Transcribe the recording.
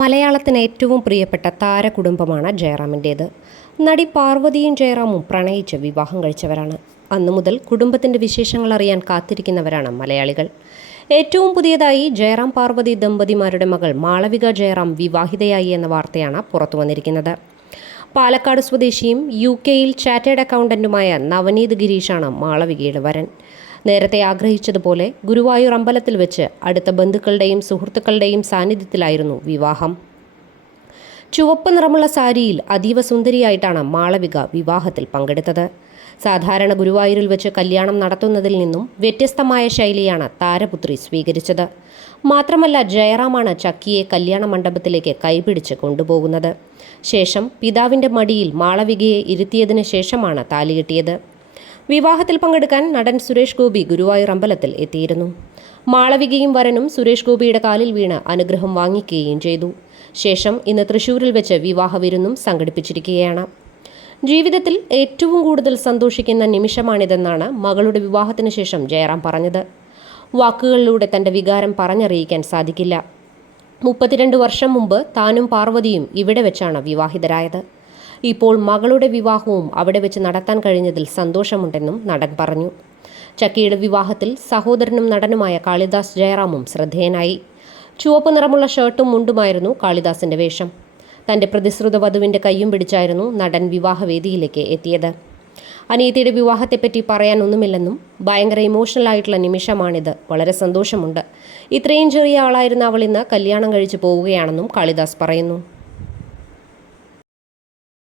മലയാളത്തിന് ഏറ്റവും പ്രിയപ്പെട്ട താരകുടുംബമാണ് ജയറാമിൻ്റേത്. നടി പാർവതിയും ജയറാമും പ്രണയിച്ച് വിവാഹം കഴിച്ചവരാണ്. അന്നു മുതൽ കുടുംബത്തിൻ്റെ വിശേഷങ്ങൾ അറിയാൻ കാത്തിരിക്കുന്നവരാണ് മലയാളികൾ. ഏറ്റവും പുതിയതായി ജയറാം പാർവതി ദമ്പതിമാരുടെ മകൾ മാളവിക ജയറാം വിവാഹിതയായി എന്ന വാർത്തയാണ് പുറത്തു വന്നിരിക്കുന്നത്. പാലക്കാട് സ്വദേശിയും UK-യിൽ ചാർട്ടേഡ് അക്കൗണ്ടന്റുമായ നവനീത് ഗിരീഷാണ് മാളവികയുടെ വരൻ. നേരത്തെ ആഗ്രഹിച്ചതുപോലെ ഗുരുവായൂർ അമ്പലത്തിൽ വെച്ച് അടുത്ത ബന്ധുക്കളുടെയും സുഹൃത്തുക്കളുടെയും സാന്നിധ്യത്തിലായിരുന്നു വിവാഹം. ചുവപ്പ് നിറമുള്ള സാരിയിൽ അതീവ സുന്ദരിയായിട്ടാണ് മാളവിക വിവാഹത്തിൽ പങ്കെടുത്തത്. സാധാരണ ഗുരുവായൂരിൽ വെച്ച് കല്യാണം നടത്തുന്നതിൽ നിന്നും വ്യത്യസ്തമായ ശൈലിയാണ് താരപുത്രി സ്വീകരിച്ചത്. മാത്രമല്ല, ജയറാമാണ് ചക്കിയെ കല്യാണ മണ്ഡപത്തിലേക്ക് കൈപിടിച്ച് കൊണ്ടുപോകുന്നത്. ശേഷം പിതാവിൻ്റെ മടിയിൽ മാളവികയെ ഇരുത്തിയതിനു ശേഷമാണ് താലികെട്ടിയത്. വിവാഹത്തിൽ പങ്കെടുക്കാൻ നടൻ സുരേഷ് ഗോപി ഗുരുവായൂർ അമ്പലത്തിൽ എത്തിയിരുന്നു. മാളവികയും വരനും സുരേഷ് ഗോപിയുടെ കാലിൽ വീണ് അനുഗ്രഹം വാങ്ങിക്കുകയും ചെയ്തു. ശേഷം ഇന്ന് തൃശ്ശൂരിൽ വെച്ച് വിവാഹ വിരുന്നും സംഘടിപ്പിച്ചിരിക്കുകയാണ്. ജീവിതത്തിൽ ഏറ്റവും കൂടുതൽ സന്തോഷിക്കുന്ന നിമിഷമാണിതെന്നാണ് മകളുടെ വിവാഹത്തിന് ശേഷം ജയറാം പറഞ്ഞത്. വാക്കുകളിലൂടെ തൻ്റെ വികാരം പറഞ്ഞറിയിക്കാൻ സാധിക്കില്ല. 32 വർഷം മുമ്പ് താനും പാർവതിയും ഇവിടെ വെച്ചാണ് വിവാഹിതരായത്. ഇപ്പോൾ മകളുടെ വിവാഹവും അവിടെ വെച്ച് നടത്താൻ കഴിഞ്ഞതിൽ സന്തോഷമുണ്ടെന്നും നടൻ പറഞ്ഞു. ചക്കിയുടെ വിവാഹത്തിൽ സഹോദരനും നടനുമായ കാളിദാസ് ജയറാമും ശ്രദ്ധേയനായി. ചുവപ്പ് നിറമുള്ള ഷർട്ടും മുണ്ടുമായിരുന്നു കാളിദാസിന്റെ വേഷം. തൻ്റെ പ്രതിശ്രുത വധുവിൻ്റെ കയ്യും പിടിച്ചായിരുന്നു നടൻ വിവാഹവേദിയിലേക്ക് എത്തിയത്. അനിയത്തിയുടെ വിവാഹത്തെപ്പറ്റി പറയാനൊന്നുമില്ലെന്നും ഭയങ്കര ഇമോഷണൽ ആയിട്ടുള്ള നിമിഷമാണിത്, വളരെ സന്തോഷമുണ്ട്. ഇത്രയും ചെറിയ ആളായിരുന്ന അവൾ ഇന്ന് കല്യാണം കഴിച്ചു പോവുകയാണെന്നും കാളിദാസ് പറയുന്നു.